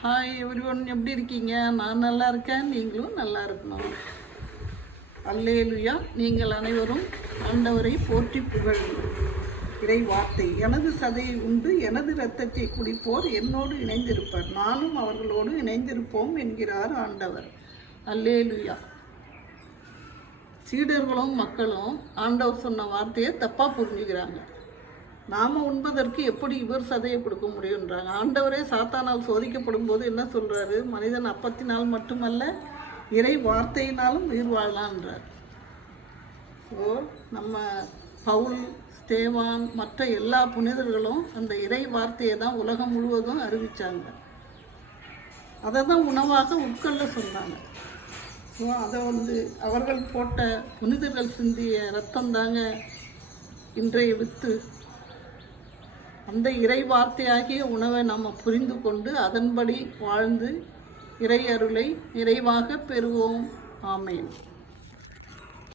Hi everyone, எப்படி இருக்கீங்க? நான் நல்லா இருக்கேன், நீங்களும் நல்லா இருக்கணும். அல்லேலுயா. நீங்கள் அனைவரும் ஆண்டவரை போற்றி புகழுங்கள். இறை வார்த்தை, எனது சதையை உண்டு எனது இரத்தத்தை குடிப்போர் என்னோடு இணைந்திருப்பர், நானும் அவர்களோடு இணைந்திருப்போம் என்கிறார் ஆண்டவர். அல்லேலுயா. சீடர்களும் மக்களும் ஆண்டவர் சொன்ன வார்த்தையை தப்பாக புரிஞ்சுக்கிறாங்க. நாம் உண்பதற்கு எப்படி இவர் சதையை கொடுக்க முடியுன்றாங்க. ஆண்டவரே சாத்தானால் சோதிக்கப்படும் போது என்ன சொல்கிறாரு? மனிதன் அப்பத்தினால் மட்டுமல்ல இறை வார்த்தையினாலும் உயிர் வாழலான்றார். ஸோ நம்ம பவுல், ஸ்தேவான், மற்ற எல்லா புனிதர்களும் அந்த இறை வார்த்தையை தான் உலகம் முழுவதும் அறிவித்தாங்க. அதை தான் உணவாக உட்கொள்ள சொன்னாங்க. ஸோ அதை அவர்கள் போட்ட புனிதர்கள் சிந்திய ரத்தம் தாங்க இன்றைய வித்து. அந்த இறை வார்த்தையாகிய உணவை நாம் புரிந்து கொண்டு அதன்படி வாழ்ந்து இறை அருளை நிறைவாக பெறுவோம். ஆமேன்.